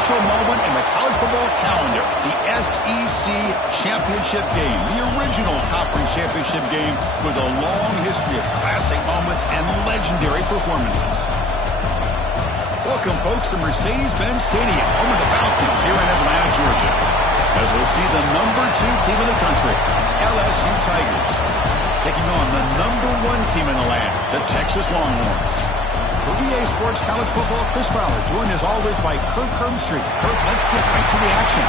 special moment in the college football calendar, the SEC Championship game, the original conference championship game with a long history of classic moments and legendary performances. Welcome, folks, to Mercedes-Benz Stadium, home of the Falcons here in Atlanta, Georgia, as we'll see the #2 team in the country, LSU Tigers, taking on the #1 team in the land, the Texas Longhorns. For EA Sports College Football, Chris Fowler, joined as always by Kirk Herbstreit. Kirk, let's get right to the action.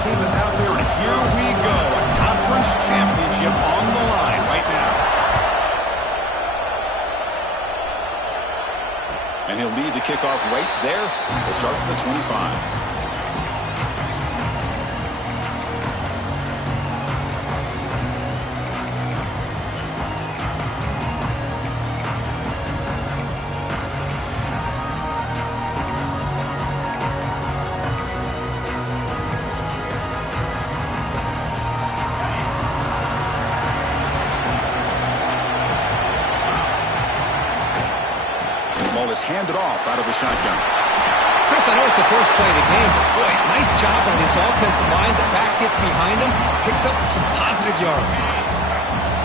Team is out there, and here we go. A conference championship on the line right now. And he'll lead the kickoff right there. We'll start from the 25. Is handed off out of the shotgun. Chris, I know it's the first play of the game, but boy, nice job on this offensive line. The back gets behind him, picks up some positive yards.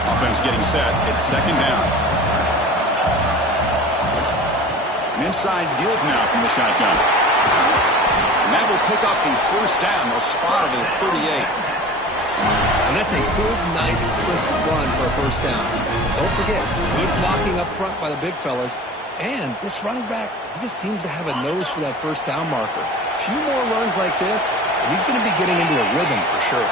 Offense getting set. It's second down. An inside give now from the shotgun. And that will pick up the first down. They'll spot it at 38. And that's a good, nice, crisp run for a first down. Don't forget, good blocking up front by the big fellas. And this running back, he just seems to have a nose for that first down marker. A few more runs like this, and he's going to be getting into a rhythm for sure.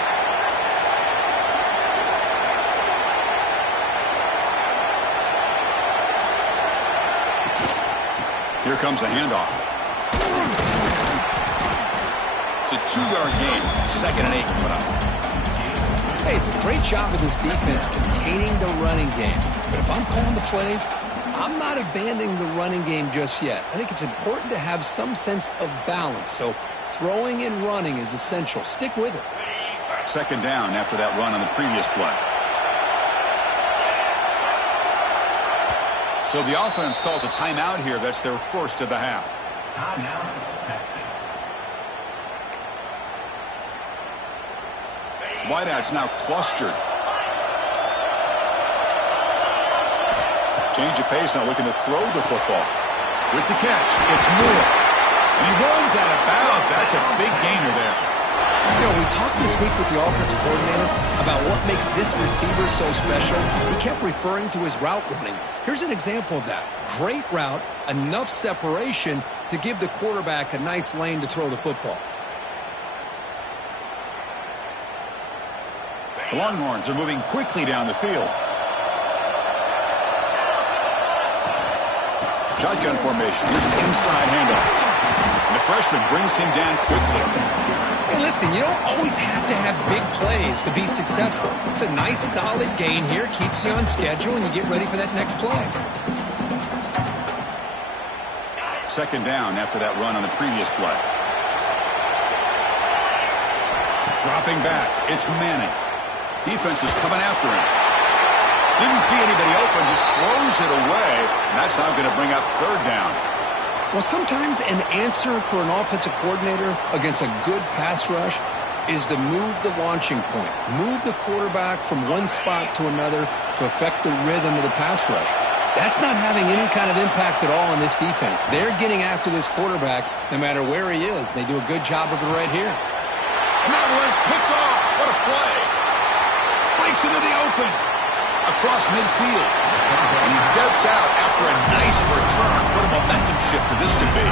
Here comes a handoff. It's a 2-yard gain. 2nd and 8 coming up. Hey, it's a great job of this defense containing the running game. But if I'm calling the plays, I'm not abandoning the running game just yet. I think it's important to have some sense of balance. So throwing and running is essential. Stick with it. Second down after that run on the previous play. So the offense calls a timeout here. That's their first of the half. Timeout, Texas. Wideouts now clustered. Change of pace now, looking to throw the football. With the catch, it's Moore. And he runs out of bounds. That's a big gainer there. You know, we talked this week with the offensive coordinator about what makes this receiver so special. He kept referring to his route running. Here's an example of that. Great route, enough separation to give the quarterback a nice lane to throw the football. The Longhorns are moving quickly down the field. Shotgun formation. Here's an inside handoff. And the freshman brings him down quickly. Hey, listen, you don't always have to have big plays to be successful. It's a nice, solid gain here. Keeps you on schedule, and you get ready for that next play. Second down after that run on the previous play. Dropping back. It's Manning. Defense is coming after him. Didn't see anybody open, just throws it away. And that's now going to bring up third down. Well, sometimes an answer for an offensive coordinator against a good pass rush is to move the launching point. Move the quarterback from one spot to another to affect the rhythm of the pass rush. That's not having any kind of impact at all on this defense. They're getting after this quarterback no matter where he is. They do a good job of it right here. And that one's picked off. What a play. Breaks into the open. Across midfield. And he steps out after a nice return. What a momentum shifter this could be.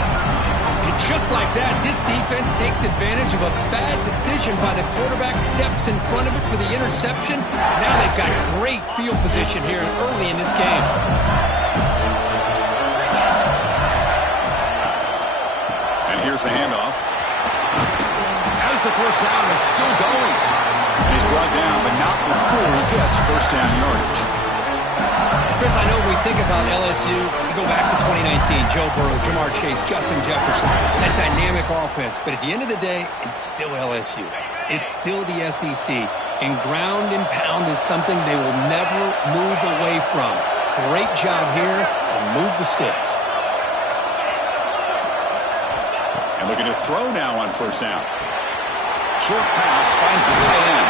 And just like that, this defense takes advantage of a bad decision by the quarterback, steps in front of it for the interception. Now they've got great field position here early in this game. Here's the handoff. As the first down is still going. And he's brought down, but not before he gets first down yardage. Chris, I know when we think about LSU, we go back to 2019, Joe Burrow, Jamar Chase, Justin Jefferson, that dynamic offense. But at the end of the day, it's still LSU. It's still the SEC. And ground and pound is something they will never move away from. Great job here, and move the sticks. And looking to throw now on first down. Short pass finds the tight end.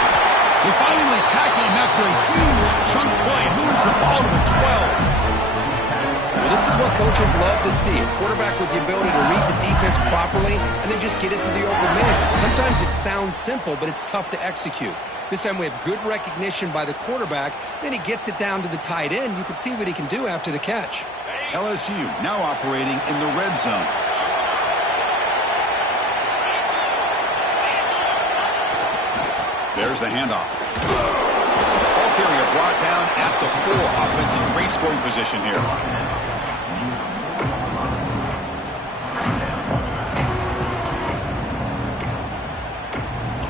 They finally tackle him after a huge chunk play. Moves the ball to the 12. Well, this is what coaches love to see. A quarterback with the ability to read the defense properly and then just get it to the open man. Sometimes it sounds simple, but it's tough to execute. This time we have good recognition by the quarterback. Then he gets it down to the tight end. You can see what he can do after the catch. LSU now operating in the red zone. There's the handoff. Ball carrier brought down at the 4. Offensive great scoring position here.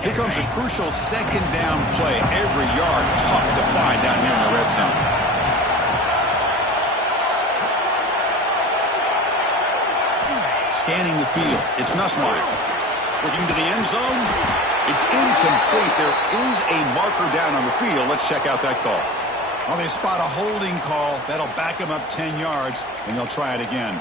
Here comes a crucial second down play. Every yard tough to find down here in the red zone. Scanning the field. It's Nussmeier. Looking to the end zone. It's incomplete. There is a marker down on the field. Let's check out that call. Well, they spot a holding call. That'll back them up 10 yards, and they'll try it again.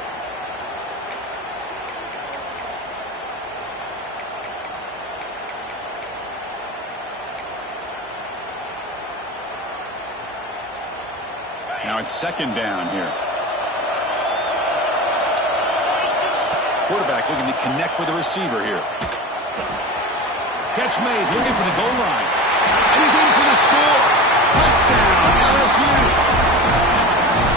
Now it's second down here. Quarterback looking to connect with the receiver here. Catch made, looking for the goal line. And he's in for the score. Touchdown, LSU.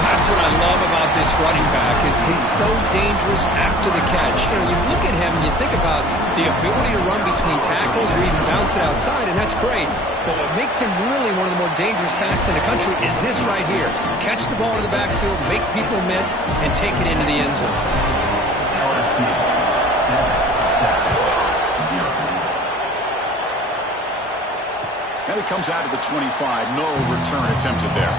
That's what I love about this running back is he's so dangerous after the catch. You know, you look at him and you think about the ability to run between tackles or even bounce it outside, and that's great. But what makes him really one of the more dangerous backs in the country is this right here. Catch the ball in the backfield, make people miss, and take it into the end zone. LSU 7, Texas 0. And it comes out of the 25. No return attempted there.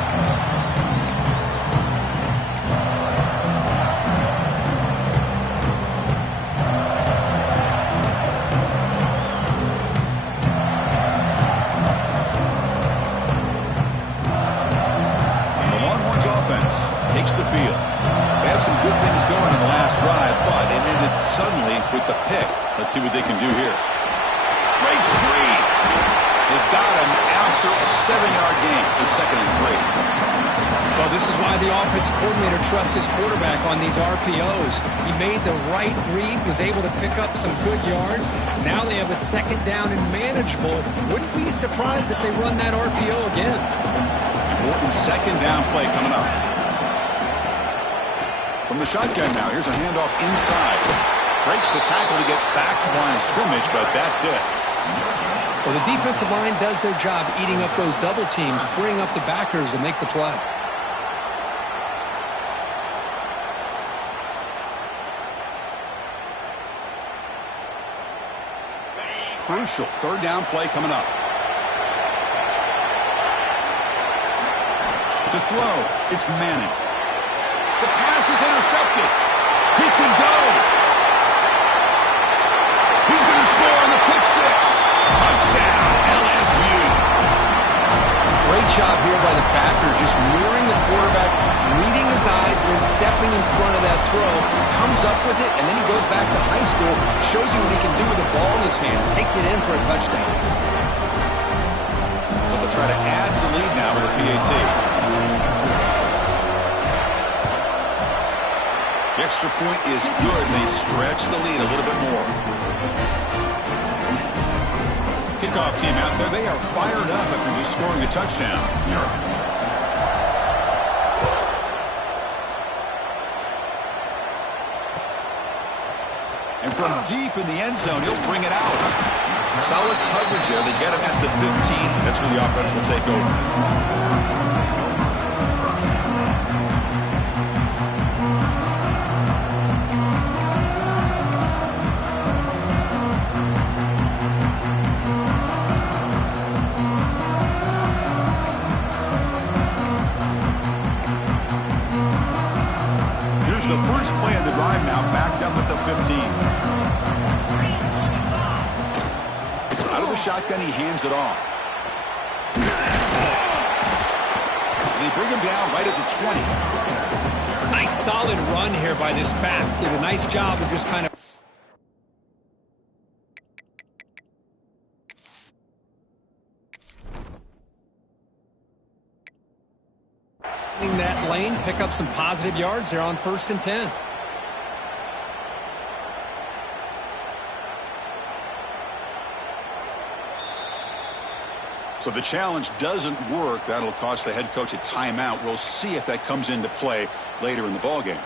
Takes the field. They have some good things going in the last drive, but it ended suddenly with the pick. Let's see what they can do here. Breaks free. They've got him after a 7-yard gain, so 2nd and 3. Well, this is why the offensive coordinator trusts his quarterback on these RPOs. He made the right read, was able to pick up some good yards. Now they have a 2nd down and manageable. Wouldn't be surprised if they run that RPO again. Important 2nd down play coming up. From the shotgun now, here's a handoff inside. Breaks the tackle to get back to the line of scrimmage, but that's it. Well, the defensive line does their job eating up those double teams, freeing up the backers to make the play. Crucial 3rd down play coming up. To throw, it's Manning. The pass is intercepted. He can go. He's going to score on the pick 6. Touchdown, LSU. Great job here by the backer, just mirroring the quarterback, reading his eyes, and then stepping in front of that throw. Comes up with it, and then he goes back to high school, shows you what he can do with the ball in his hands, takes it in for a touchdown. So they'll try to add to the lead now with a PAT. The extra point is good, and they stretch the lead a little bit more. Kickoff team out there, they are fired up after just scoring a touchdown. And from deep in the end zone, he'll bring it out. Solid coverage there. They get him at the 15. That's where the offense will take over. Out of the shotgun, he hands it off. And they bring him down right at the 20. Nice solid run here by this back. Did a nice job of just kind of in that lane, pick up some positive yards there on 1st and 10. So the challenge doesn't work. That'll cost the head coach a timeout. We'll see if that comes into play later in the ballgame.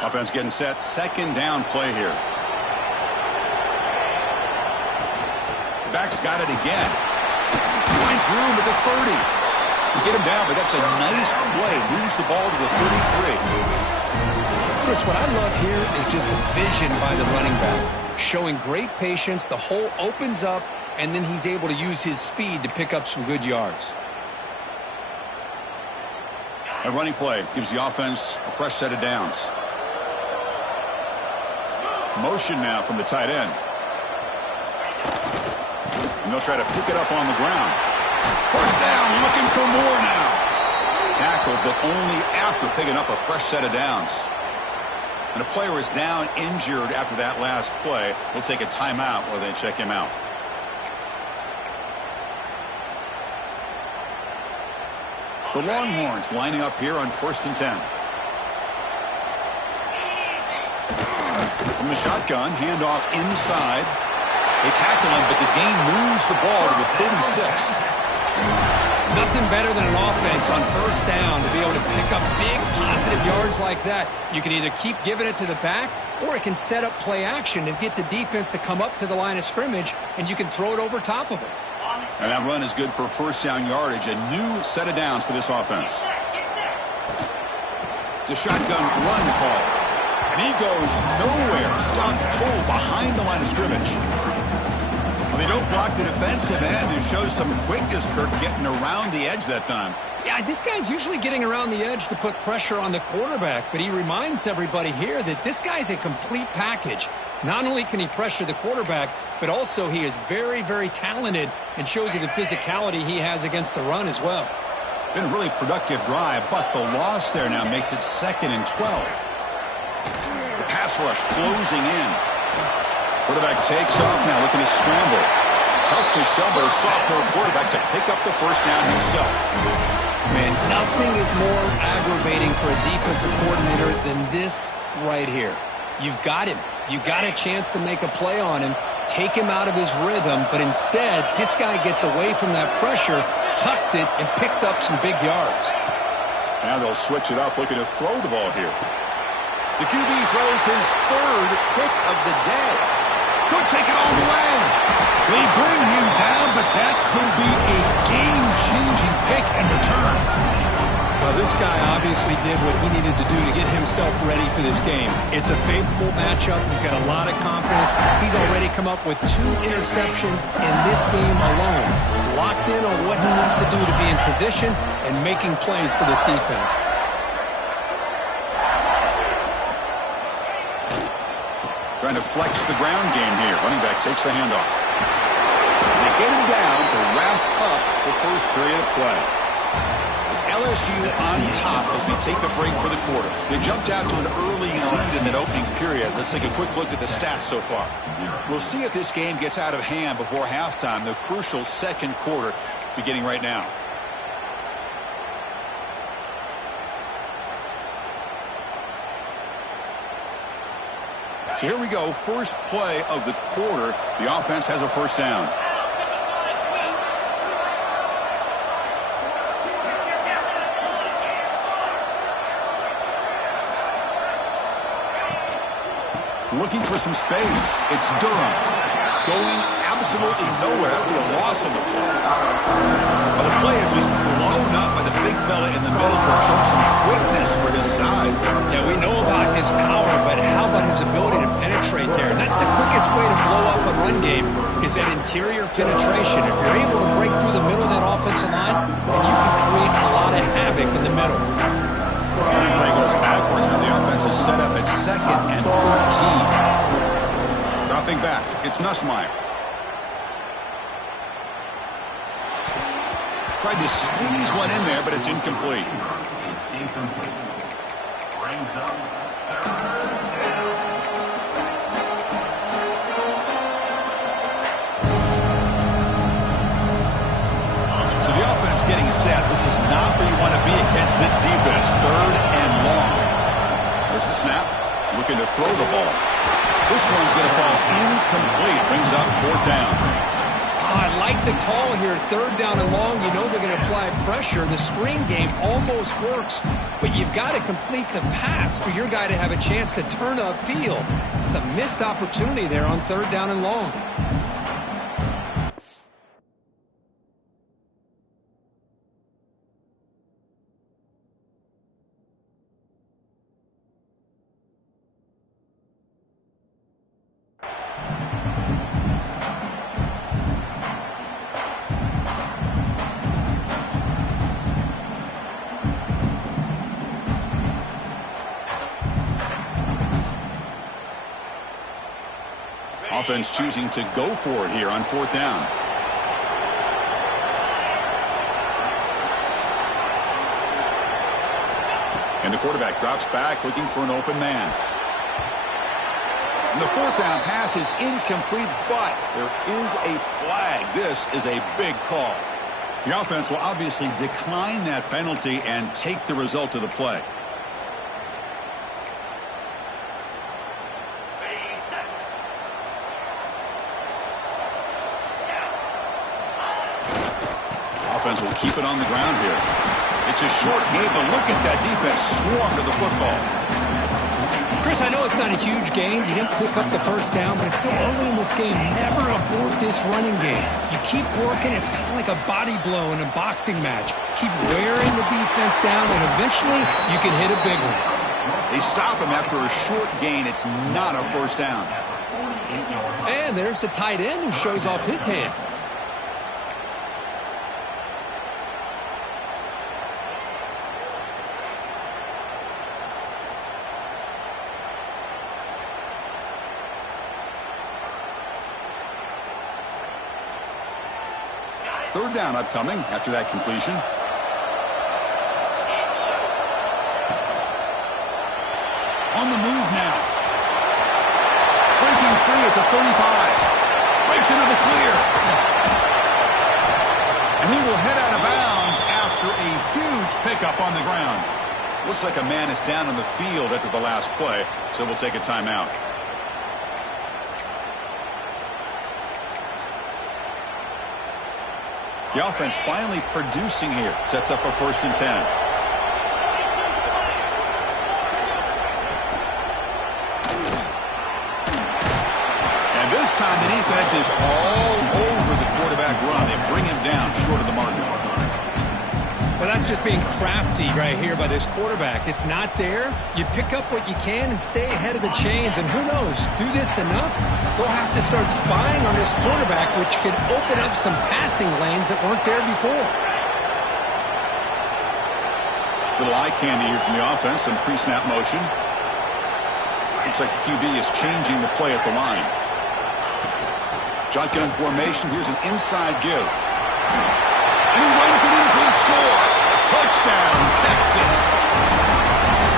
Offense getting set. 2nd down play here. Back's got it again. Finds room at the 30. You get him down, but that's a nice play. Moves the ball to the 33. Chris, what I love here is just the vision by the running back. Showing great patience. The hole opens up, and then he's able to use his speed to pick up some good yards. A running play gives the offense a fresh set of downs. Motion now from the tight end. And they'll try to pick it up on the ground. 1st down, looking for more now. Tackled, but only after picking up a fresh set of downs. And a player is down injured after that last play. We'll take a timeout while they check him out. The Longhorns lining up here on 1st and 10. From the shotgun, handoff inside. They tackle him, but the gain moves the ball to the 36. Nothing better than an offense on 1st down to be able to pick up big positive yards like that. You can either keep giving it to the back, or it can set up play action and get the defense to come up to the line of scrimmage, and you can throw it over top of it. And that run is good for 1st down yardage. A new set of downs for this offense. It's a shotgun run call. And he goes nowhere. Stopped cold behind the line of scrimmage. Well, they don't block the defensive end. It shows some quickness, Kirk, getting around the edge that time. Yeah, this guy's usually getting around the edge to put pressure on the quarterback, but he reminds everybody here that this guy's a complete package. Not only can he pressure the quarterback, but also he is very, very talented and shows you the physicality he has against the run as well. Been a really productive drive, but the loss there now makes it 2nd and 12. The pass rush closing in. Quarterback takes off now, looking to scramble. Tough to shove, but a sophomore quarterback to pick up the 1st down himself. Man, nothing is more aggravating for a defensive coordinator than this right here. You've got him. You got a chance to make a play on him, take him out of his rhythm, but instead, this guy gets away from that pressure, tucks it, and picks up some big yards. Now they'll switch it up, looking to throw the ball here. The QB throws his 3rd pick of the day. Could take it all the way. They bring him down, but that could be a game-changing pick in return. Well, this guy obviously did what he needed to do to get himself ready for this game. It's a favorable matchup. He's got a lot of confidence. He's already come up with 2 interceptions in this game alone. Locked in on what he needs to do to be in position and making plays for this defense. Trying to flex the ground game here. Running back takes the handoff. They get him down to wrap up the 1st period of play. It's LSU on top as we take a break for the quarter. They jumped out to an early lead in that opening period. Let's take a quick look at the stats so far. We'll see if this game gets out of hand before halftime, the crucial 2nd quarter beginning right now. So here we go, 1st play of the quarter. The offense has a 1st down. Looking for some space. It's Durham. Going absolutely nowhere. That would be a loss on the play. Well, the play is just blown up by the big fella in the middle to show some quickness for his size. Yeah, we know about his power, but how about his ability to penetrate there? That's the quickest way to blow up a run game, is that interior penetration. If you're able to break through the middle of that offensive It's Nussmeier. Tried to squeeze one in there, but it's incomplete. Is incomplete. Brings up third down. So the offense getting set. This is not where you want to be against this defense. Third and long. There's the snap. Looking to throw the ball. This one's going to fall incomplete. Brings up fourth down. I like the call here. Third down and long. You know they're going to apply pressure. The screen game almost works, but you've got to complete the pass for your guy to have a chance to turn upfield. It's a missed opportunity there on third down and long. Offense choosing to go for it here on fourth down. And the quarterback drops back looking for an open man. And the fourth down pass is incomplete, but there is a flag. This is a big call. The offense will obviously decline that penalty and take the result of the play. Offense will keep it on the ground here. It's a short game, but look at that defense swarm to the football. Chris, I know it's not a huge game. You didn't pick up the first down, but it's still early in this game. Never abort this running game. You keep working. It's kind of like a body blow in a boxing match. Keep wearing the defense down, and eventually you can hit a big one. They stop him after a short gain. It's not a first down. And there's the tight end who shows off his hands. Third down upcoming after that completion. On the move now. Breaking free at the 35. Breaks into the clear. And he will head out of bounds after a huge pickup on the ground. Looks like a man is down on the field after the last play, so we'll take a timeout. The offense finally producing here. Sets up a 1st and 10. And this time the defense is all over the quarterback run. They bring him down short of the mark. Well, that's just being crafty right here by this quarterback. It's not there. You pick up what you can and stay ahead of the chains. And who knows, do this enough, they'll have to start spying on this quarterback, which could open up some passing lanes that weren't there before. Little eye candy here from the offense, some pre-snap motion. Looks like the QB is changing the play at the line. Shotgun formation, here's an inside give. And he runs it in for the score. Touchdown, Texas.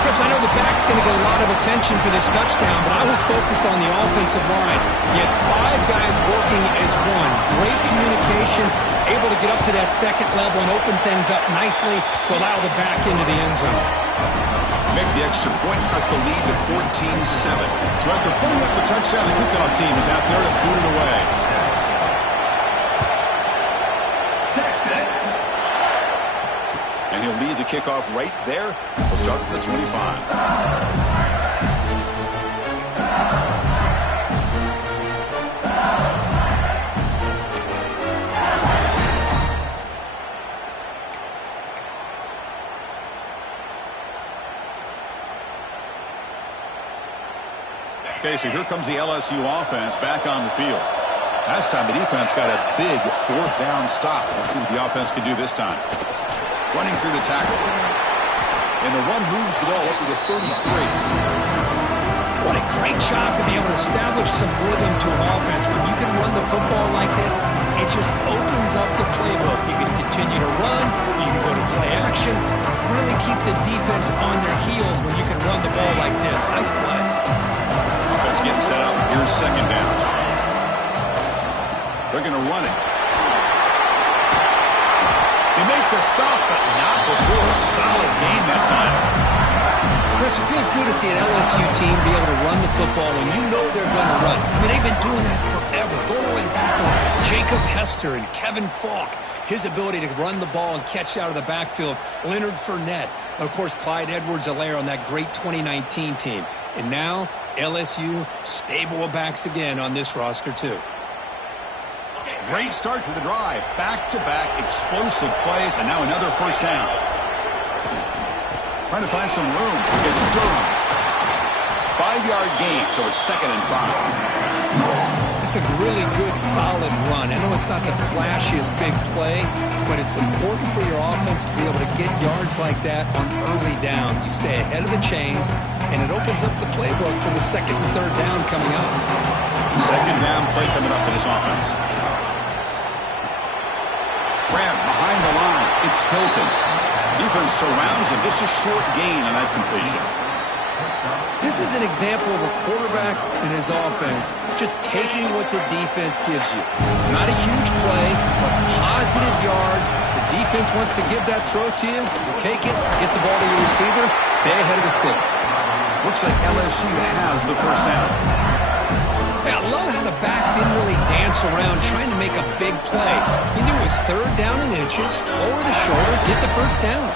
Chris, I know the back's going to get a lot of attention for this touchdown, but I was focused on the offensive line. You had 5 guys working as one. Great communication, able to get up to that second level and open things up nicely to allow the back into the end zone. Make the extra point, cut the lead to 14-7. So after putting up the touchdown, the kickoff team is out there to boot it away. And he'll lead the kickoff right there. We'll start at the 25. Okay, so here comes the LSU offense back on the field. Last time the defense got a big 4th down stop. Let's see what the offense can do this time. Running through the tackle. And the run moves the ball up to the 33. What a great job to be able to establish some rhythm to an offense. When you can run the football like this, it just opens up the playbook. You can continue to run, you can go to play action, and really keep the defense on their heels when you can run the ball like this. Nice play. Offense getting set up. Here's second down. They're going to run it. They make the stop, but not before a solid gain that time. Chris, it feels good to see an LSU team be able to run the football when you know they're going to run. I mean, they've been doing that forever. Going all the way back to Jacob Hester and Kevin Falk. His ability to run the ball and catch out of the backfield. Leonard Fournette. And, of course, Clyde Edwards-Helaire on that great 2019 team. And now, LSU stable of backs again on this roster, too. Great start to the drive. Back-to-back explosive plays, and now another first down. Trying to find some room against Durham. 5-yard gain, so it's 2nd and 5. It's a really good, solid run. I know it's not the flashiest big play, but it's important for your offense to be able to get yards like that on early downs. You stay ahead of the chains, and it opens up the playbook for the 2nd and 3rd down coming up. 2nd down play coming up for this offense. Grab behind the line. It's Hilton. Defense surrounds him. Just a short gain on that completion. This is an example of a quarterback and his offense just taking what the defense gives you. Not a huge play, but positive yards. The defense wants to give that throw to you. You take it, get the ball to your receiver, stay ahead of the sticks. Looks like LSU has the first down. I love how the back didn't really dance around trying to make a big play. He knew it's 3rd down and inches, lower the shoulder, get the first down.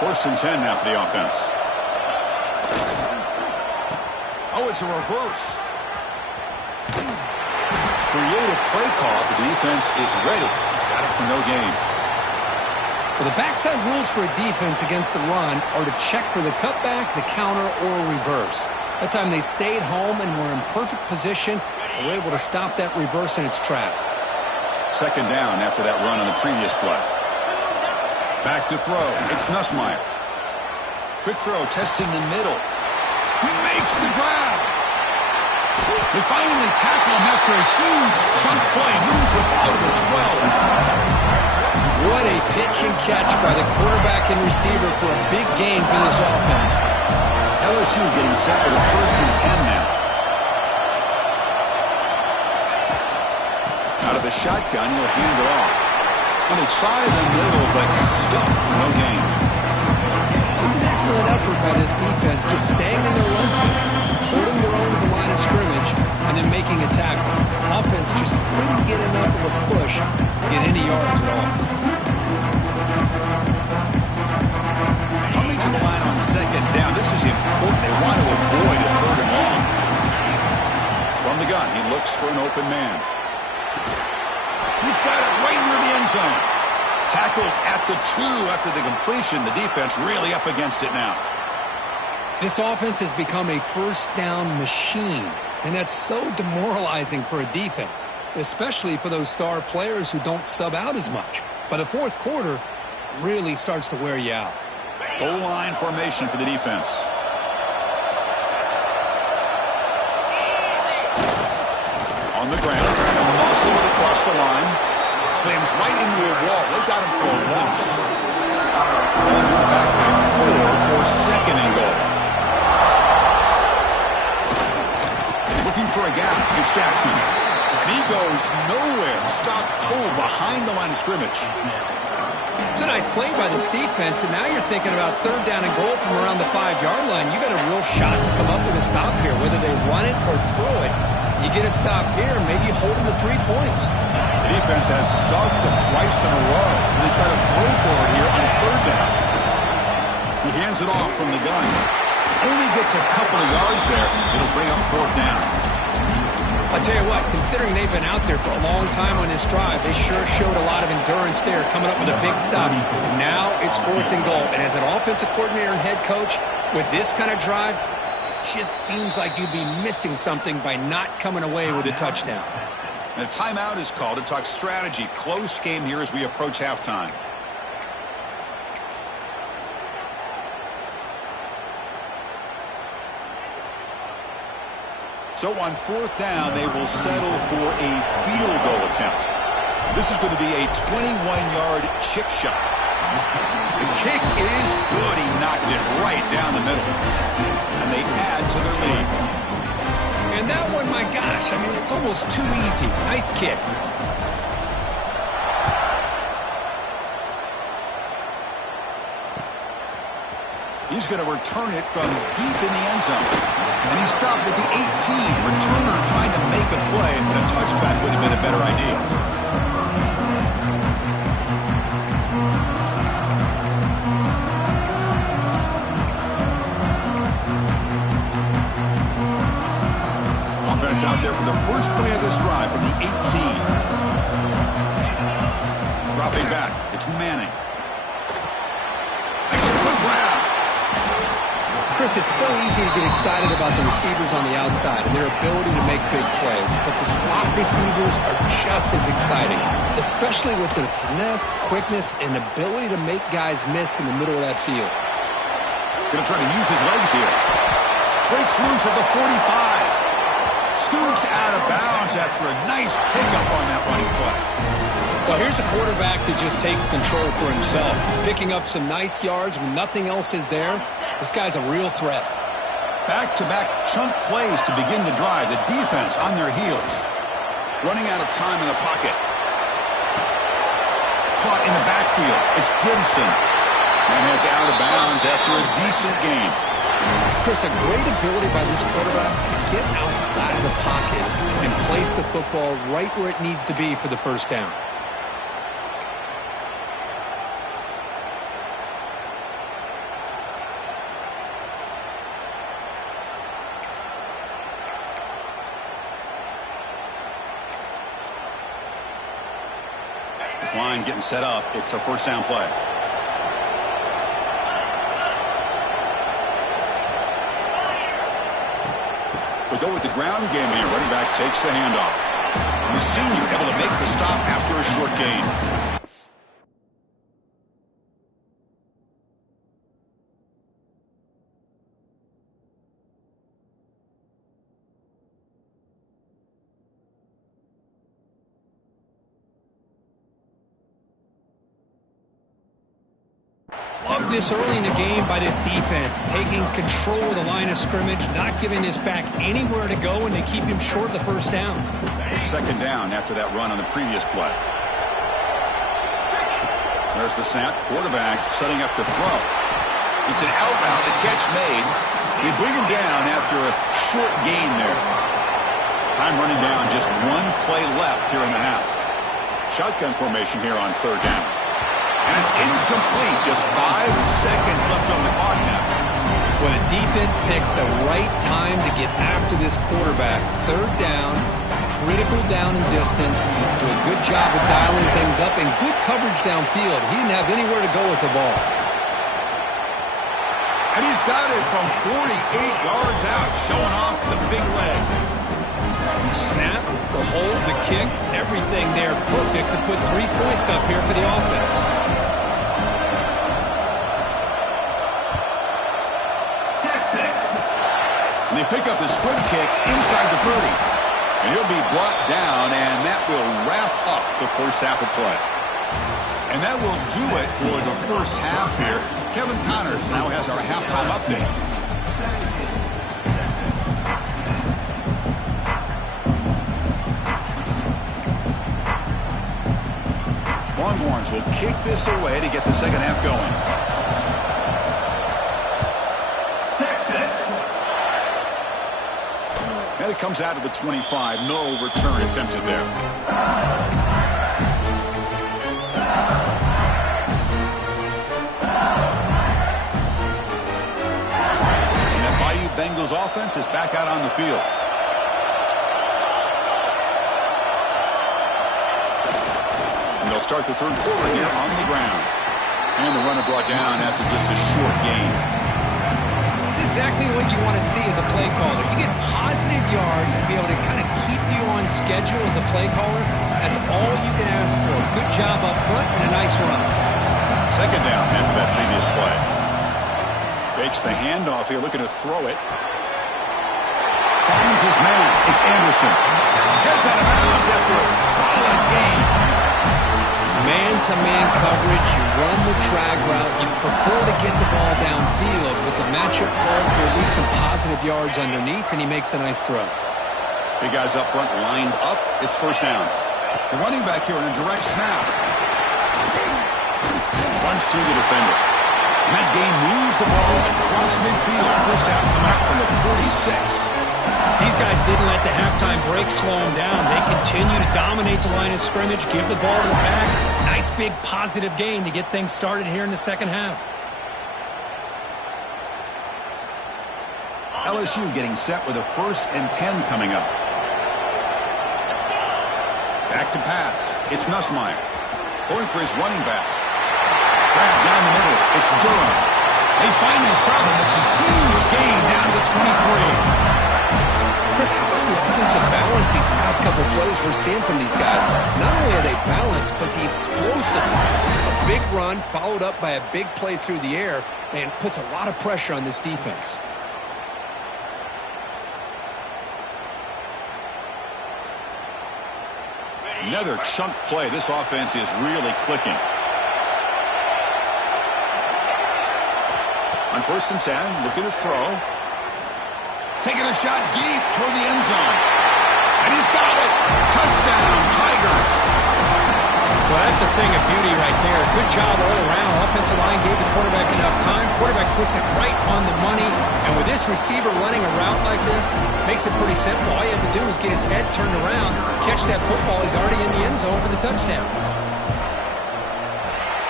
1st and 10 now for the offense. Oh, it's a reverse. Creative play call. The defense is ready. Got it for no gain. Well, the backside rules for a defense against the run are to check for the cutback, the counter, or reverse. That time they stayed home and were in perfect position and were able to stop that reverse in its track. 2nd down after that run on the previous play. Back to throw. It's Nussmeier. Quick throw, testing the middle. He makes the grab. They finally tackle him after a huge chunk play. Moves him out of the 12. What a pitch and catch by the quarterback and receiver for a big gain for this offense. LSU getting set with a 1st and 10 now. Out of the shotgun, he'll hand it off. And they try the middle, but stuffed for no gain. It was an excellent effort by this defense, just staying in their run fence, holding their own at the line of scrimmage, and then making a tackle. Offense just couldn't get enough of a push to get any yards at all. Coming to the line on 2nd down. This is important. They want to avoid a 3rd and long. From the gun, he looks for an open man. He's got it right near the end zone. Tackled at the 2 after the completion. The defense really up against it now. This offense has become a 1st down machine, and that's so demoralizing for a defense, especially for those star players who don't sub out as much. By the 4th quarter, it really starts to wear you out. Goal line formation for the defense. On the ground, trying to muscle it across the line. Slams right into a wall. They got him for a loss. Ball moved back to the 4 for 2nd and goal. Looking for a gap. It's Jackson. And he goes nowhere. Stopped cold behind the line of scrimmage. It's a nice play by this defense, and now you're thinking about 3rd down and goal from around the 5-yard line. You got a real shot to come up with a stop here, whether they run it or throw it. You get a stop here, maybe you hold them to 3 points. The defense has stuffed him twice in a row. They try to throw for it here on 3rd down. He hands it off from the gun. Only gets a couple of yards there. It'll bring up 4th down. I'll tell you what, considering they've been out there for a long time on this drive, they sure showed a lot of endurance there, coming up with a big stop. And now it's 4th and goal. And as an offensive coordinator and head coach, with this kind of drive, it just seems like you'd be missing something by not coming away with a touchdown. And a timeout is called to talk strategy. Close game here as we approach halftime. So on fourth down, they will settle for a field goal attempt. This is going to be a 21-yard chip shot. The kick is good. He knocked it right down the middle. And they add to their lead. And that one, my gosh, I mean, it's almost too easy. Nice kick. He's going to return it from deep in the end zone. And he stopped at the 18. Returner trying to make a play, but a touchback would have been a better idea. Offense out there for the first play of this drive from the 18. Dropping back. It's Manning. Makes a quick grab. Chris, it's so easy to get excited about the receivers on the outside and their ability to make big plays, but the slot receivers are just as exciting, especially with their finesse, quickness, and ability to make guys miss in the middle of that field. Going to try to use his legs here. Breaks loose at the 45. Scoots out of bounds after a nice pickup on that running play. Well, here's a quarterback that just takes control for himself, picking up some nice yards when nothing else is there. This guy's a real threat. Back-to-back chunk plays to begin the drive. The defense on their heels. Running out of time in the pocket. Caught in the backfield. It's Gibson. And heads out of bounds after a decent game. Chris, a great ability by this quarterback to get outside of the pocket and place the football right where it needs to be for the first down. This line getting set up. It's a first down play. They go with the ground game here. Running back takes the handoff. And the senior able to make the stop after a short gain. Love this early in the game by this defense, taking control of the line of scrimmage, not giving this back anywhere to go, and they keep him short of the first down. Second down after that run on the previous play. There's the snap. Quarterback setting up to throw. It's an out route. The catch made. They bring him down after a short gain there. Time running down. Just one play left here in the half. Shotgun formation here on third down. And it's incomplete. Just 5 seconds left on the clock now. Well, the defense picks the right time to get after this quarterback. Third down, critical down and distance. Do a good job of dialing things up and good coverage downfield. He didn't have anywhere to go with the ball. And he's got it from 48 yards out, showing off the big leg. Snap, the hold, the kick, everything there perfect to put 3 points up here for the offense. And they pick up the sprint kick inside the 30. And he'll be brought down, and that will wrap up the first half of play. And that will do it for the first half here. Kevin Connors now has our halftime update. Longhorns will kick this away to get the second half going. And it comes out of the 25. No return attempted there. And that Bayou Bengals offense is back out on the field. And they'll start the third quarter here on the ground. And the runner brought down after just a short gain. It's exactly what you want to see as a play caller. You get positive yards to be able to kind of keep you on schedule as a play caller. That's all you can ask for. Good job up front and a nice run. Second down after that previous play. Fakes the handoff here, looking to throw it. Finds his man. It's Anderson. Gets out of bounds after a solid gain. Man-to-man coverage, you run the drag route, you prefer to get the ball downfield, but the matchup called for at least some positive yards underneath, and he makes a nice throw. Big guys up front lined up. It's first down. The running back here in a direct snap. Runs through the defender. And that game moves the ball across midfield. First down coming up from the 46. These guys didn't let the halftime break slow them down. They continue to dominate the line of scrimmage, give the ball to the back. Nice big positive gain to get things started here in the second half. LSU getting set with a 1st and 10 coming up. Back to pass. It's Nussmeier. Going for his running back. Grab down the middle. It's Durham. They finally stop him. It's a huge gain down to the 23. Chris, how about the offensive balance these last couple plays we're seeing from these guys? Not only are they balanced, but the explosiveness. A big run followed up by a big play through the air, and puts a lot of pressure on this defense. Another chunk play. This offense is really clicking. On 1st and 10, looking to throw. Taking a shot deep toward the end zone. And he's got it. Touchdown, Tigers. Well, that's a thing of beauty right there. Good job all around. Offensive line gave the quarterback enough time. Quarterback puts it right on the money. And with this receiver running a route like this, makes it pretty simple. All you have to do is get his head turned around, catch that football. He's already in the end zone for the touchdown.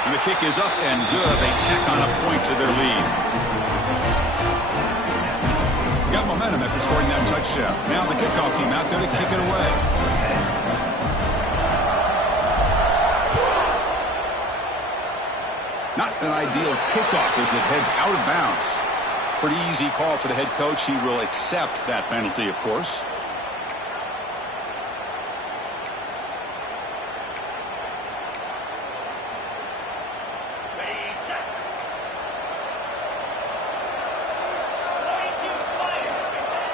And the kick is up and good. They tack on a point to their lead. Got momentum after scoring that touchdown. Now the kickoff team out there to kick it away. Not an ideal kickoff as it heads out of bounds. Pretty easy call for the head coach. He will accept that penalty, of course.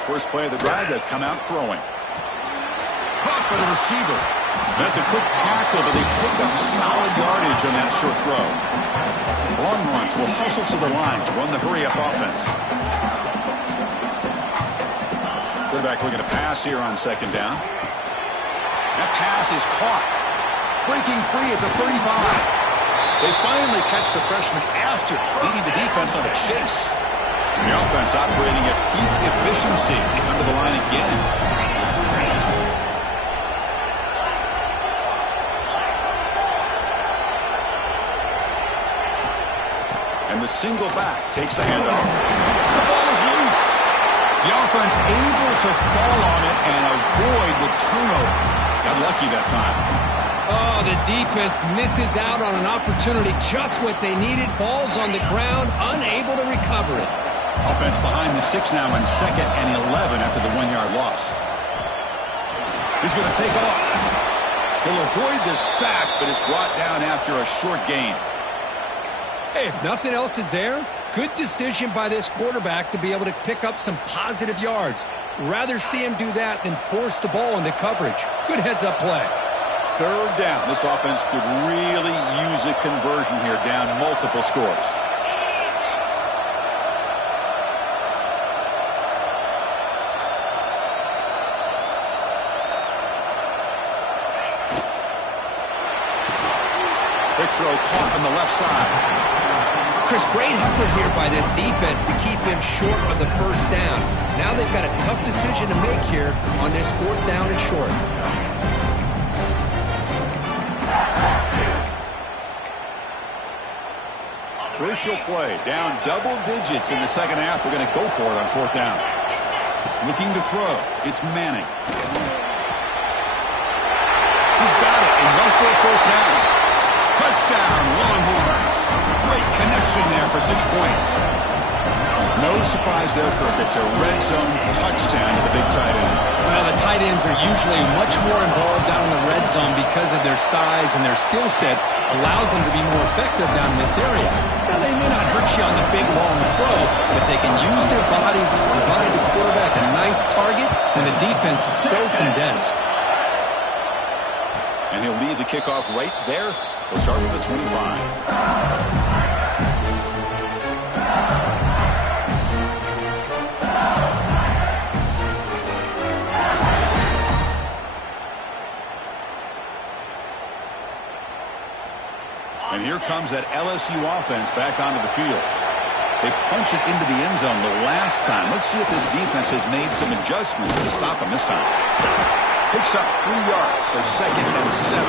First play of the drive, they'll come out throwing. Caught by the receiver. That's a quick tackle, but they picked up solid yardage on that short throw. Long runs will hustle to the line to run the hurry-up offense. Quarterback looking to pass here on 2nd down. That pass is caught. Breaking free at the 35. They finally catch the freshman after leading the defense on a chase. The offense operating at peak efficiency. They come to the line again. And the single back takes the handoff. The ball is loose. The offense able to fall on it and avoid the turnover. Got lucky that time. Oh, the defense misses out on an opportunity. Just what they needed. Ball's on the ground, unable to recover it. Offense behind the 6 now in 2nd and 11 after the 1-yard loss. He's going to take off. He'll avoid the sack, but is brought down after a short gain. Hey, if nothing else is there, good decision by this quarterback to be able to pick up some positive yards. Rather see him do that than force the ball into coverage. Good heads-up play. 3rd down. This offense could really use a conversion here, down multiple scores. Quick throw caught on the left side. Chris, great effort here by this defense to keep him short of the 1st down. Now they've got a tough decision to make here on this 4th down and short. Crucial play. Down double digits in the 2nd half. They're going to go for it on 4th down. Looking to throw. It's Manning. He's got it and go for a 1st down. Touchdown, Longhorns. Great connection there for 6 points. No surprise there, Kirk. It's a red zone touchdown to the big tight end. Well, the tight ends are usually much more involved down in the red zone because of their size, and their skill set allows them to be more effective down in this area. Now, they may not hurt you on the big, long throw, but they can use their bodies to provide the quarterback a nice target when the defense is so condensed. And he'll lead the kickoff right there. He'll start with the 25. And here comes that LSU offense back onto the field. They punch it into the end zone the last time. Let's see if this defense has made some adjustments to stop him this time. Picks up 3 yards, so 2nd and 7.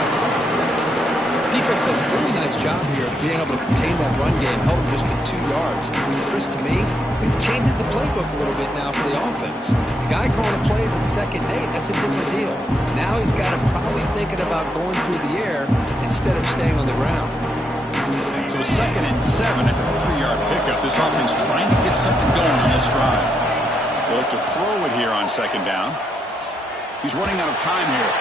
Defense does a really nice job here of being able to contain that run game, held just with 2 yards. Chris, to me, this changes the playbook a little bit now for the offense. The guy calling the plays at 2nd and 8, that's a different deal. Now he's got to probably thinking about going through the air instead of staying on the ground. So 2nd and 7 after a 3-yard pickup. This offense trying to get something going on this drive. They look to throw it here on 2nd down. He's running out of time here.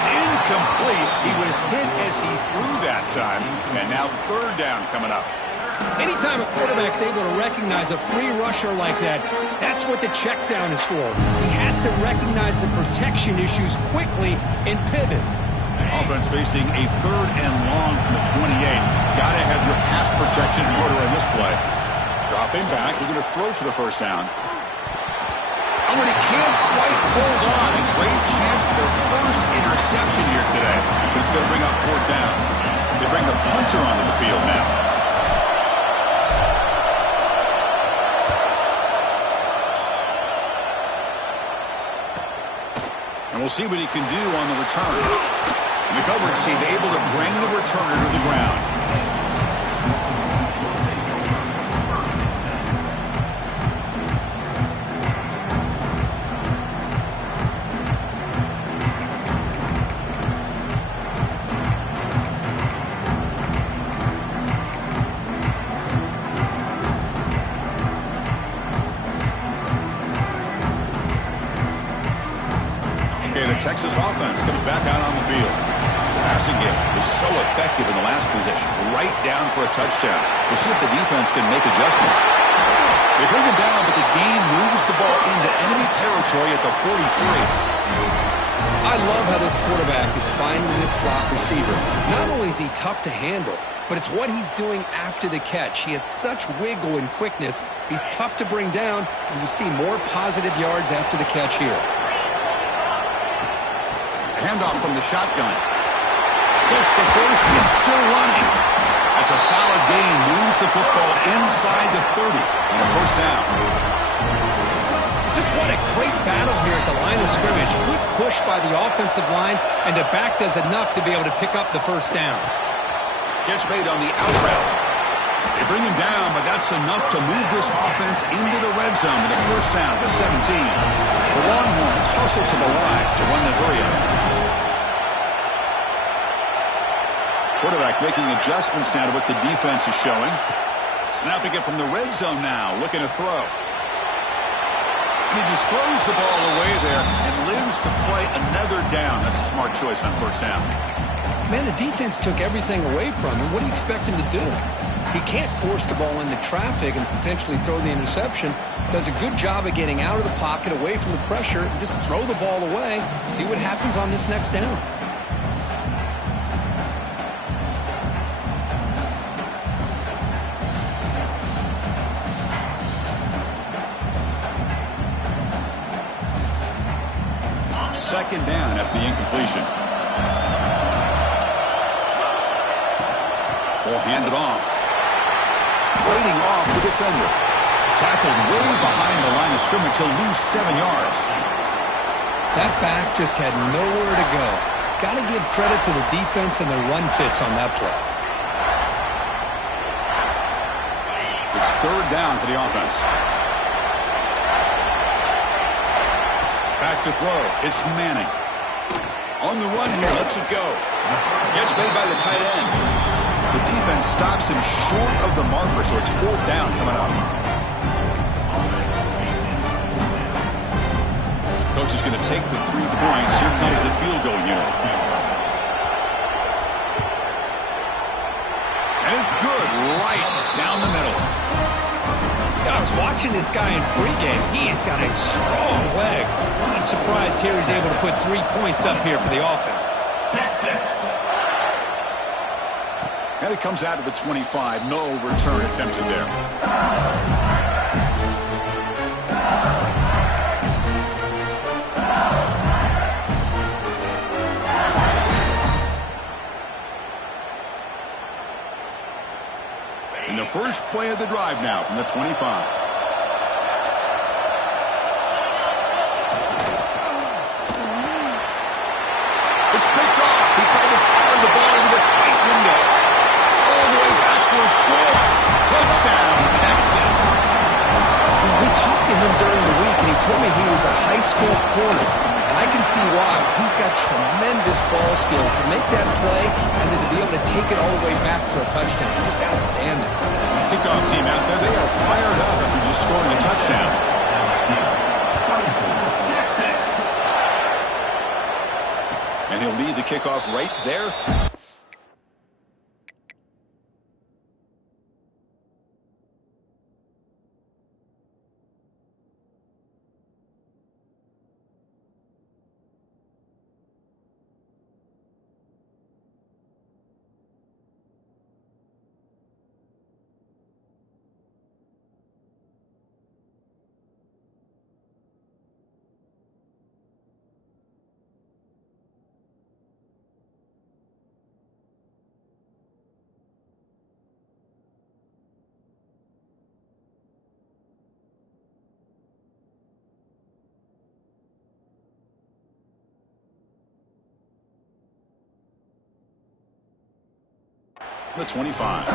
It's incomplete. He was hit as he threw that time. And now 3rd down coming up. Anytime a quarterback's able to recognize a free rusher like that, that's what the check down is for. He has to recognize the protection issues quickly and pivot. Offense facing a 3rd and long from the 28. Got to have your pass protection in order in this play. Dropping back. They're going to throw for the 1st down. Oh, and he can't quite hold on. A great chance for their first interception here today. But it's going to bring up 4th down. They bring the punter onto the field now. And we'll see what he can do on the return. And the coverage team able to bring the returner to the ground. Okay, the Texas offense comes back out on the field. Passing game was so effective in the last possession. Right down for a touchdown. We'll see if the defense can make adjustments. They bring him down, but the game moves the ball into enemy territory at the 43. I love how this quarterback is finding this slot receiver. Not only is he tough to handle, but it's what he's doing after the catch. He has such wiggle and quickness. He's tough to bring down, and you see more positive yards after the catch here. Handoff from the shotgun. Gets the first and still running. That's a solid gain. Moves the football inside the 30 and a 1st down. Just what a great battle here at the line of scrimmage. Good push by the offensive line, and the back does enough to be able to pick up the 1st down. Catch made on the out route. They bring him down, but that's enough to move this offense into the red zone with a 1st down to 17. The Longhorns hustle to the line to run the hurry up. Quarterback making adjustments now to what the defense is showing. Snapping it from the red zone now, looking to throw. And he just throws the ball away there and lives to play another down. That's a smart choice on 1st down. Man, the defense took everything away from him. What do you expect him to do? He can't force the ball into traffic and potentially throw the interception. Does a good job of getting out of the pocket, away from the pressure, and just throw the ball away. See what happens on this next down. Second down after the incompletion. Ball handed off. Fighting off the defender. Tackled way behind the line of scrimmage. He'll lose 7 yards. That back just had nowhere to go. Got to give credit to the defense and the run fits on that play. It's 3rd down for the offense. Back to throw. It's Manning. On the run here. Lets it go. Catch made by the tight end. The defense stops him short of the marker, so it's 4th down coming up. Coach is going to take the 3 points. Here comes the field goal unit. And it's good right down the middle. I was watching this guy in pregame. He has got a strong leg. I'm not surprised here he's able to put 3 points up here for the offense. And it comes out of the 25. No return attempted there. And the first play of the drive now from the 25. It's picked off. He tried to fire the ball into a tight window. All the way back for a score. Touchdown, Texas. We talked to him during the week, and he told me he was a high school corner. And I can see why. He's got tremendous ball skills to make that play and then to be able to take it all the way back for a touchdown. Just outstanding. Kickoff team out there, they are fired up after just scoring a touchdown. And he'll lead the kickoff right there. The 25.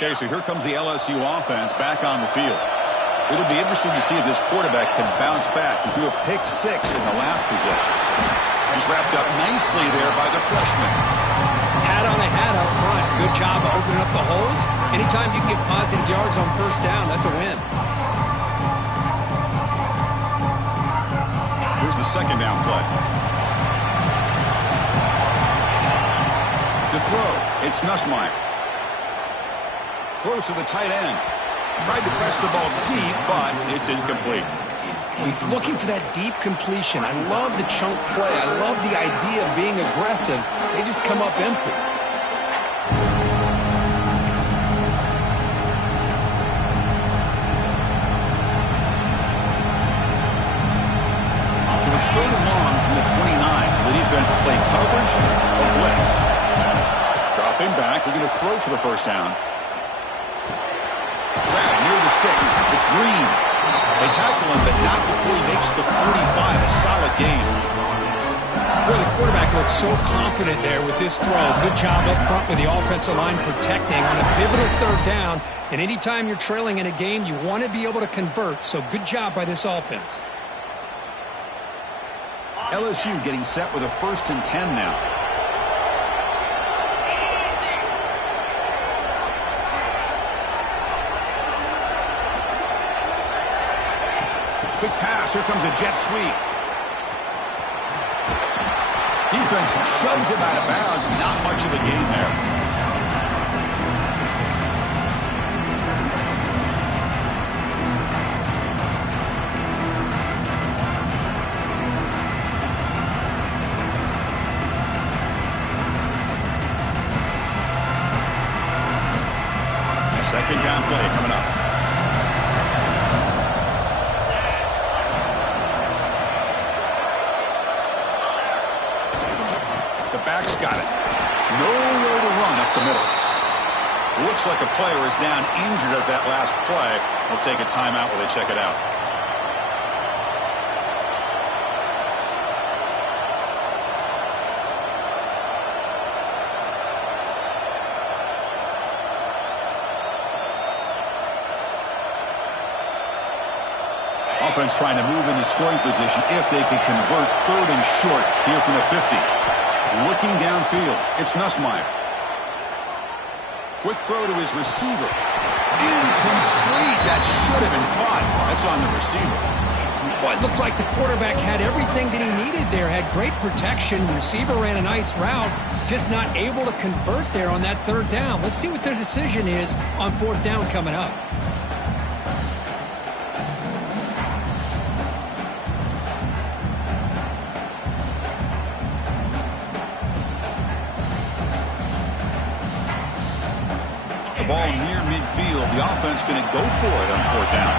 Okay, so here comes the LSU offense back on the field. It'll be interesting to see if this quarterback can bounce back. He threw a pick 6 in the last possession. He's wrapped up nicely there by the freshman. Hat on a hat up front. Good job of opening up the holes. Anytime you get positive yards on first down, that's a win. Here's the second down play. To throw, it's Nussmeier. Throws to the tight end. Tried to press the ball deep, but it's incomplete. He's looking for that deep completion. I love the chunk play. I love the idea of being aggressive. They just come up empty. So it's third and long from the 29. The defense played coverage or blitz. Dropping back, looking to throw for the first down. Grab near the sticks. It's Green. They tackle him, but not before he makes the 45. A solid game. Boy, the quarterback looks so confident there with this throw. Good job up front with the offensive line protecting on a pivotal third down. And anytime you're trailing in a game, you want to be able to convert. So good job by this offense. LSU getting set with a 1st and 10 now. Quick pass. Here comes a jet sweep. Defense shoves him out of bounds. Not much of a gain there. Second down play coming up. The back's got it. Nowhere to run up the middle. Looks like a player is down injured at that last play. They'll take a timeout while they check it out. Offense trying to move into scoring position if they can convert 3rd and short here from the 50. Looking downfield, it's Nussmeier. Quick throw to his receiver. Incomplete. That should have been caught. That's on the receiver. Well, it looked like the quarterback had everything that he needed there. Had great protection. Receiver ran a nice route. Just not able to convert there on that third down. Let's see what their decision is on fourth down coming up. The ball near midfield. The offense going to go for it on fourth down.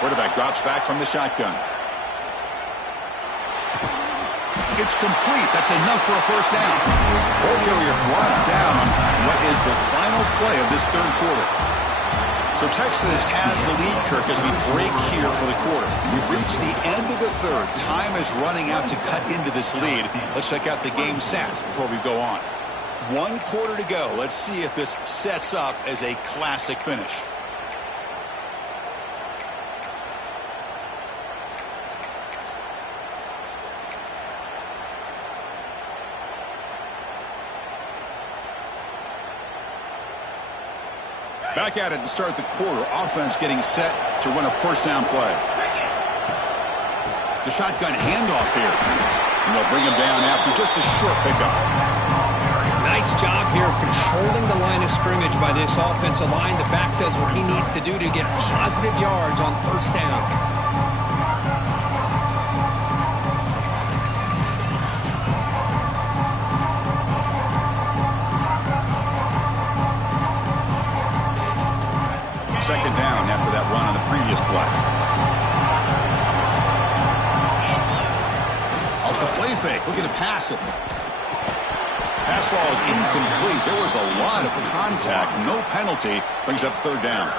Quarterback drops back from the shotgun. It's complete. That's enough for a first down. Ball carrier brought down on what is the final play of this third quarter. So Texas has the lead, Kirk, as we break here for the quarter. We've reached the end of the third. Time is running out to cut into this lead. Let's check out the game stats before we go on. 1 quarter to go. Let's see if this sets up as a classic finish. Back at it to start the quarter. Offense getting set to run a first down play. The shotgun handoff here. And they'll bring him down after just a short pickup. Nice job here of controlling the line of scrimmage by this offensive line. The back does what he needs to do to get positive yards on first down. Second down after that run on the previous play. Off the play fake. Looking to pass it. Pass ball is incomplete. There was a lot of contact. No penalty. Brings up third down.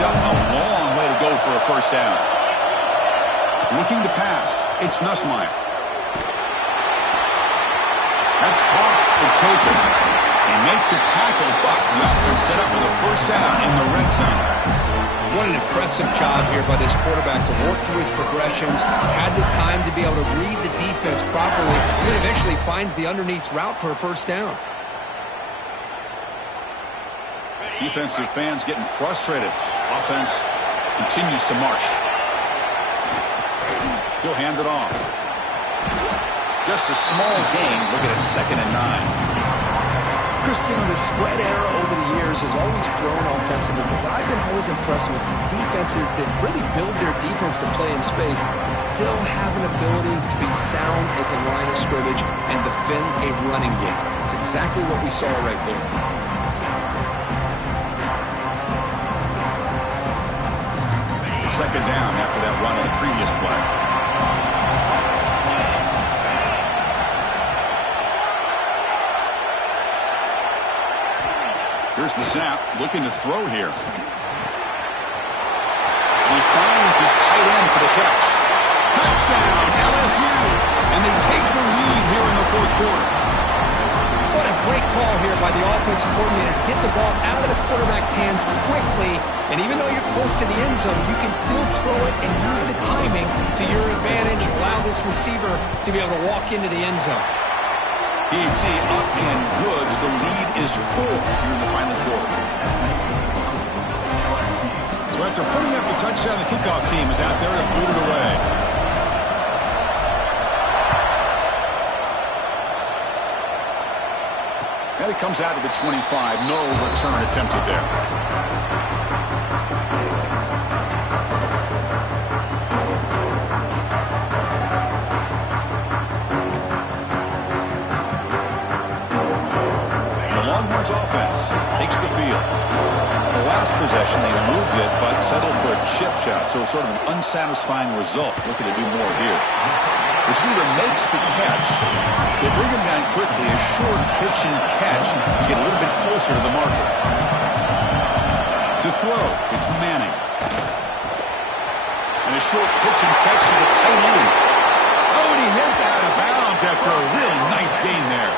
Up a long way to go for a first down. Looking to pass. It's Nussmeier. That's caught. It's Hilton. They make the tackle, but nothing set up with a first down in the red zone. What an impressive job here by this quarterback to work through his progressions, had the time to be able to read the defense properly, and then eventually finds the underneath route for a first down. Defensive fans getting frustrated. Offense continues to march. He'll hand it off. Just a small gain. Looking at 2nd and 9. Christian, the spread era over the years has always grown offensively, but I've been always impressed with defenses that really build their defense to play in space and still have an ability to be sound at the line of scrimmage and defend a running game. It's exactly what we saw right there. Second down after that run on the previous play. Here's the snap. Looking to throw here. And he finds his tight end for the catch. Touchdown, LSU. And they take the lead here in the fourth quarter. What a great call here by the offensive coordinator to get the ball out of the quarterback's hands quickly. And even though you're close to the end zone, you can still throw it and use the timing to your advantage. Allow this receiver to be able to walk into the end zone. P&T up and good. The lead is 4 here in the final quarter. So after putting up the touchdown, the kickoff team is out there to boot it away. And it comes out of the 25. No return attempted there. The Longhorns offense takes the field. The last possession, they moved it, but settled for a chip shot. So sort of an unsatisfying result. Looking to do more here. Receiver makes the catch. They bring him down quickly. A short pitch and catch to get a little bit closer to the marker. To throw, it's Manning. And a a short pitch and catch to the tight end. Oh, and he heads out of bounds after a really nice gain there.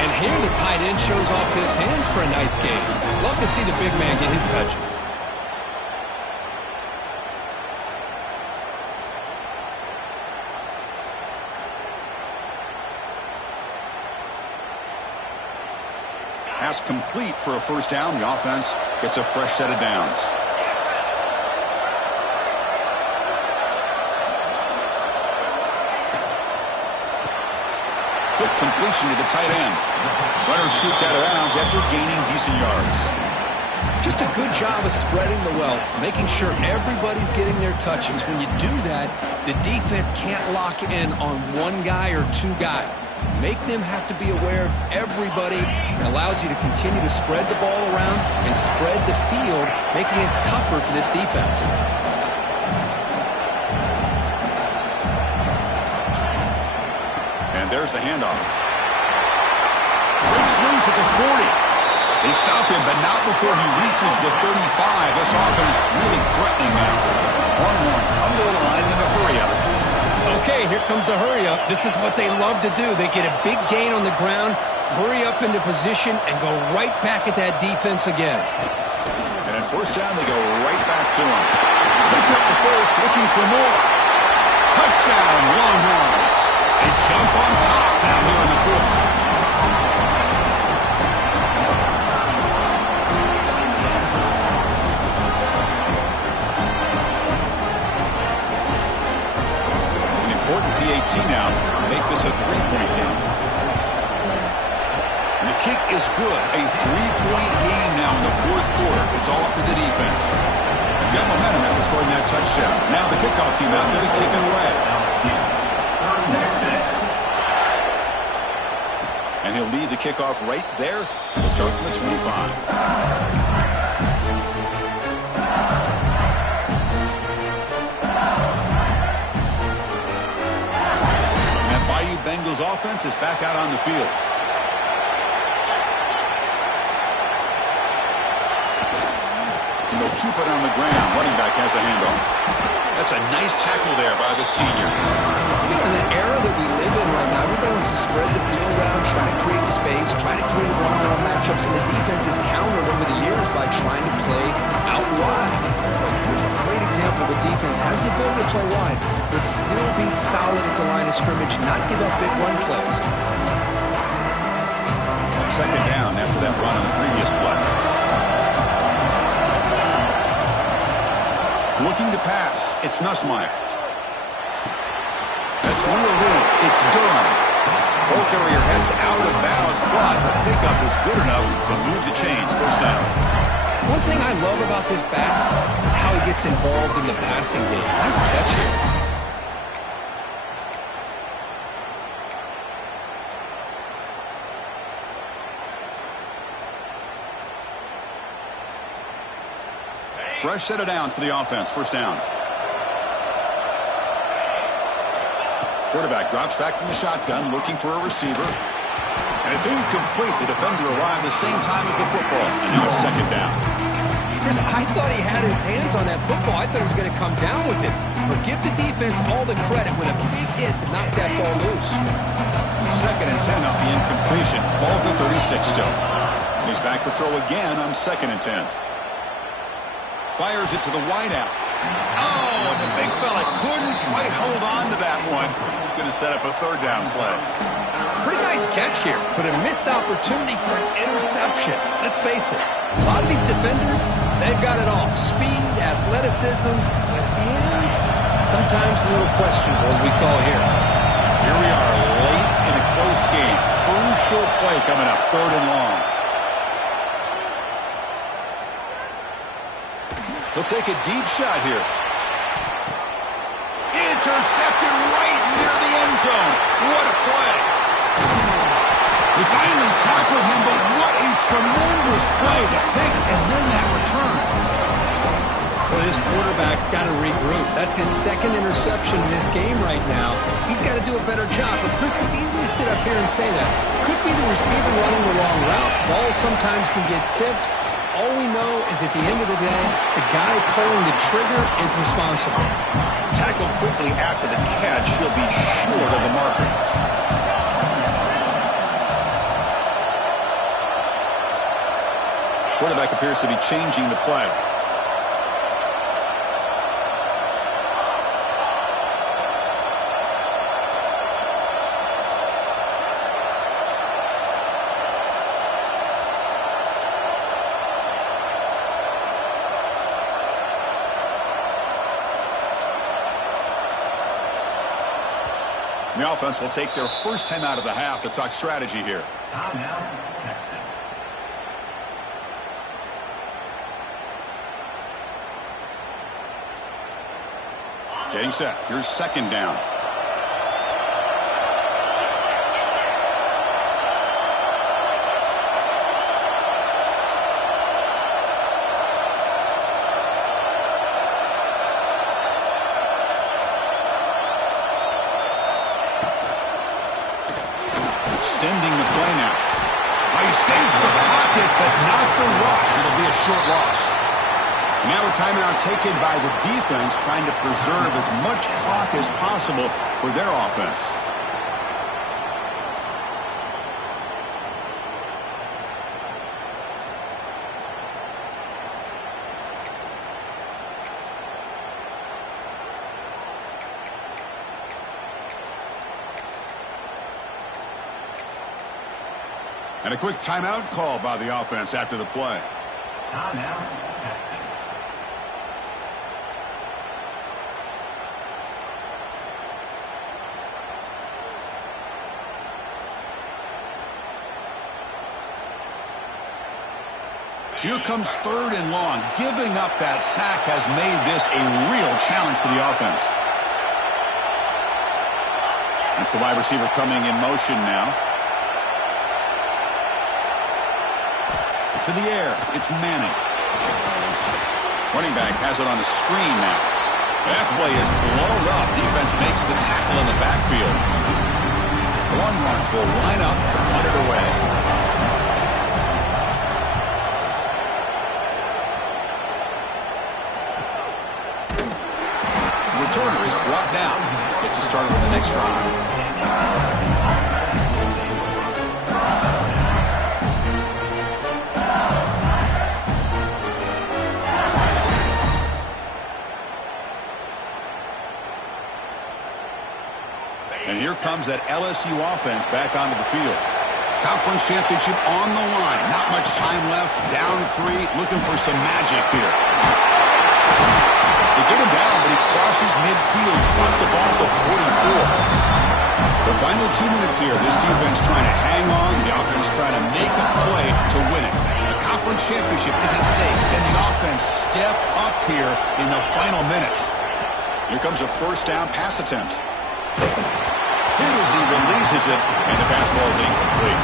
And here the tight end shows off his hands for a nice gain. Love to see the big man get his touches. Pass complete for a first down. The offense gets a fresh set of downs. Quick completion to the tight end. Runner scoots out of bounds after gaining decent yards. Just a good job of spreading the wealth, making sure everybody's getting their touches. When you do that, the defense can't lock in on one guy or two guys. Make them have to be aware of everybody. It allows you to continue to spread the ball around and spread the field, making it tougher for this defense. And there's the handoff. Breaks loose at the 40. They stop him, but not before he reaches the 35. This offense really threatening now. Longhorns come to the line in a hurry-up. Okay, here comes the hurry-up. This is what they love to do. They get a big gain on the ground, hurry up into position, and go right back at that defense again. And at first down, they go right back to him. Picks up the first, looking for more. Touchdown, Longhorns. They jump on top now here in the fourth. PAT now make this a three-point game. And the kick is good. A three-point game now in the fourth quarter. It's all up to the defense. They've got momentum after scoring that touchdown. Now the kickoff team out there to kick it away. And he'll lead the kickoff right there. He'll start from the 25. Bengals offense is back out on the field. And they'll keep it on the ground. Running back has a handoff. That's a nice tackle there by the senior. You know, in the era that we live in right now, everybody wants to spread the field around, try to create space, try to create one-on-one matchups, and the defense is countered over the years by trying to play out wide. But here's a great example. The defense has the ability to play wide, but still be solid at the line of scrimmage, not give up big run plays. Second down after that run on the previous play. Looking to pass. It's Nussmeier. That's reeled in. It's Durham. Ball carrier heads out of bounds, but the pickup is good enough to move the chains. First down. One thing I love about this back is how he gets involved in the passing game. Nice catch here. Fresh set of downs for the offense. First down. Quarterback drops back from the shotgun, looking for a receiver. And it's incomplete. The defender arrived the same time as the football. And now it's second down. Chris, I thought he had his hands on that football. I thought he was going to come down with it. But give the defense all the credit with a big hit to knock that ball loose. Second and 10 off the incompletion. Ball to 36 still. And he's back to throw again on second and 10. Fires it to the wideout. Oh, the big fella couldn't quite hold on to that one. He's going to set up a third down play. Pretty nice catch here, but a missed opportunity for an interception. Let's face it, a lot of these defenders, they've got it all. Speed, athleticism, but hands, sometimes a little questionable, as we saw here. Here we are, late in a close game. Crucial play coming up, third and long. He'll take a deep shot here. Intercepted right near the end zone. What a play. He finally tackled him, but what a tremendous play. The pick and then that return. Well, this quarterback's got to regroup. That's his second interception in this game right now. He's got to do a better job. But, Chris, it's easy to sit up here and say that. Could be the receiver running the wrong route. Balls sometimes can get tipped. all we know is at the end of the day, the guy pulling the trigger is responsible. Tackled quickly after the catch. He'll be short of the marker. Quarterback appears to be changing the play. The offense will take their first time out of the half to talk strategy here. Timeout, Texas. Getting set. Here's second down. Extending the play now. He escapes the pocket, but not the rush. It'll be a short loss. Now a timeout taken by the defense, trying to preserve as much clock as possible for their offense. And a quick timeout call by the offense after the play. Timeout, Texas. Here comes third and long. Giving up that sack has made this a real challenge for the offense. That's the wide receiver coming in motion now. To the air, it's Manning. Running back has it on the screen now. That play is blown up. Defense makes the tackle in the backfield. Long runs will line up to punt it away. The returner is brought down. Gets us started with the next drive. And here comes that LSU offense back onto the field. Conference championship on the line. Not much time left. Down 3, looking for some magic here. They get him down, but he crosses midfield. Spot the ball at the 44. The final 2 minutes here. This defense trying to hang on. The offense trying to make a play to win it. The conference championship is at stake. Can the offense step up here in the final minutes? Here comes a first down pass attempt. Hit as he releases it, and the pass ball is incomplete.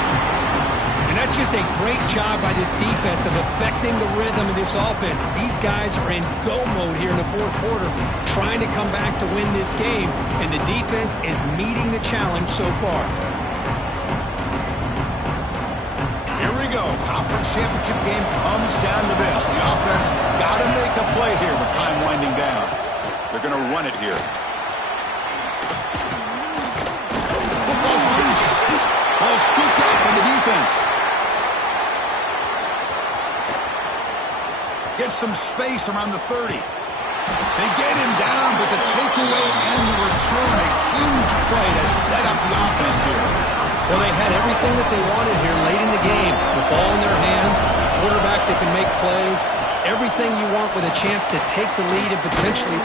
And that's just a great job by this defense of affecting the rhythm of this offense. These guys are in go mode here in the fourth quarter, trying to come back to win this game, and the defense is meeting the challenge so far. Here we go. Conference championship game comes down to this. The offense got to make a play here with time winding down. They're going to run it here. Football's loose. Ball scooped up in the defense. Gets some space around the 30. They get him down, but the takeaway and the return, a huge play to set up the offense here. Well, they had everything that they wanted here late in the game. The ball in their hands, quarterback that can make plays, everything you want with a chance to take the lead and potentially...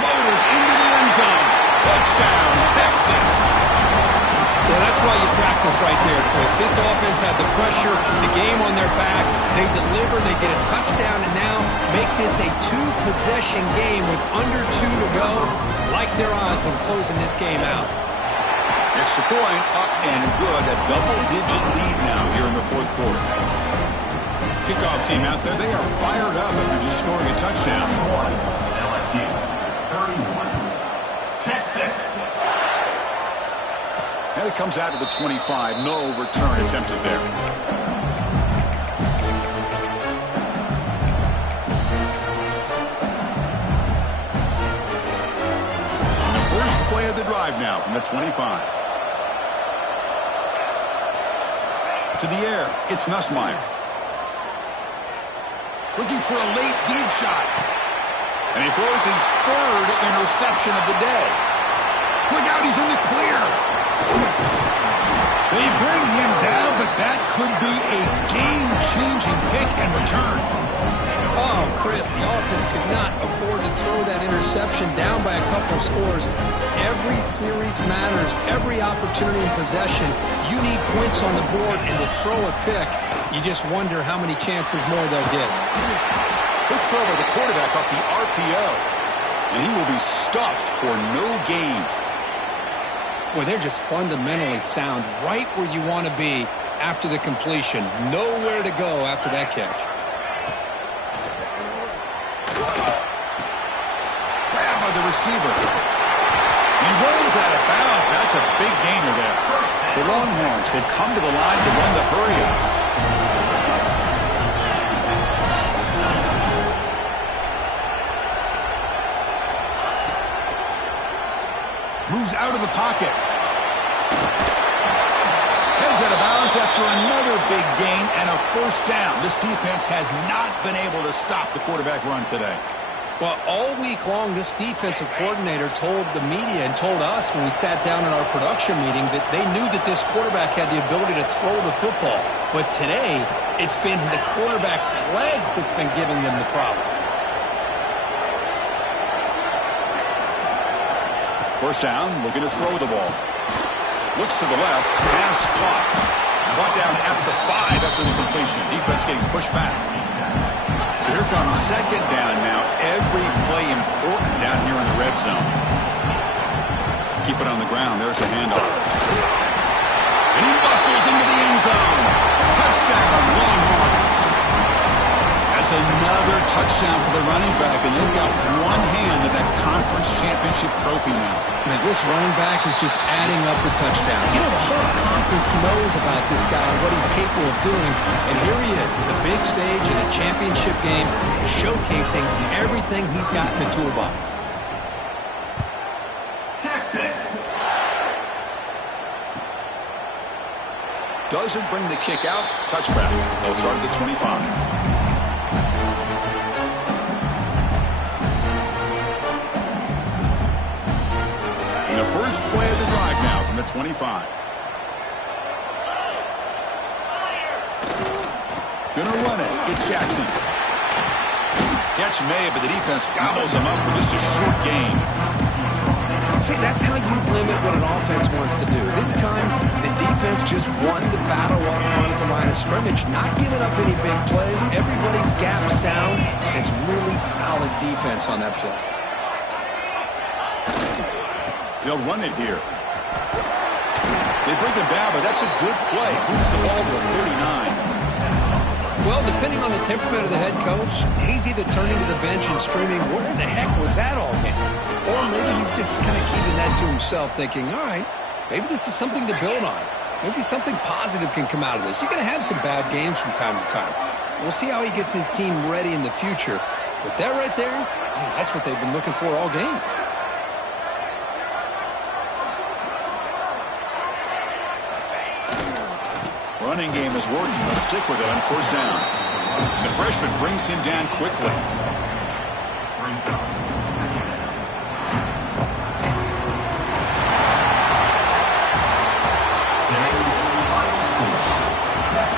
Motors into the end zone. Touchdown, Texas. Yeah, that's why you practice right there, Chris. This offense had the pressure, the game on their back. They deliver, they get a touchdown, and now make this a two-possession game with under 2 to go. Like their odds of closing this game out. Extra point, up and good. A double-digit lead now here in the fourth quarter. Kickoff team out there, they are fired up after just scoring a touchdown. LSU, 31. Texas. And it comes out of the 25. No return attempted there. drive now from the 25. To the air, it's Nussmeier. Looking for a late deep shot. And he throws his third interception of the day. Look out, he's in the clear. They bring him down, but that could be a game-changing pick and return. Oh, Chris, the offense could not afford to throw that interception down by a couple of scores. Every series matters. Every opportunity in possession, you need points on the board, and to throw a pick, you just wonder how many chances more they'll get. Quick throw by the quarterback off the RPO, and he will be stuffed for no gain. Boy, they're just fundamentally sound, right where you want to be after the completion. Nowhere to go after that catch. Grab by the receiver. He rolls out of bounds. That's a big gainer there. The Longhorns will come to the line to run the hurry-up. Moves out of the pocket. Heads out of bounds after another big gain and a first down. This defense has not been able to stop the quarterback run today. Well, all week long, this defensive coordinator told the media and told us when we sat down in our production meeting that they knew that this quarterback had the ability to throw the football. But today, it's been the quarterback's legs that's been giving them the problem. First down, looking to throw the ball. Looks to the left, pass caught. Brought down at the 5 after the completion. Defense getting pushed back. So here comes second down now. Every play important down here in the red zone. Keep it on the ground. There's the handoff. And he bustles into the end zone. Touchdown, Longhorns. That's another touchdown for the running back, and they've got one hand in that conference championship trophy now. Man, this running back is just adding up the touchdowns. You know, the whole conference knows about this guy and what he's capable of doing, and here he is at the big stage in a championship game, showcasing everything he's got in the toolbox. Texas. Doesn't bring the kick out. Touchback. They'll start at the 25. First play of the drive now from the 25. Gonna run it. It's Jackson. Catch made, but the defense gobbles him up for just a short gain. See, that's how you limit what an offense wants to do. This time, the defense just won the battle up front at the line of scrimmage, not giving up any big plays. Everybody's gap sound. It's really solid defense on that play. They'll run it here. They bring them down, but that's a good play. Moves the ball to the 39. Well, depending on the temperament of the head coach, he's either turning to the bench and screaming, "What in the heck was that all game?" Or maybe he's just kind of keeping that to himself, thinking, all right, maybe this is something to build on. Maybe something positive can come out of this. You're going to have some bad games from time to time. We'll see how he gets his team ready in the future. But that right there, man, that's what they've been looking for all game. Running game is working. They'll stick with it on first down. The freshman brings him down quickly.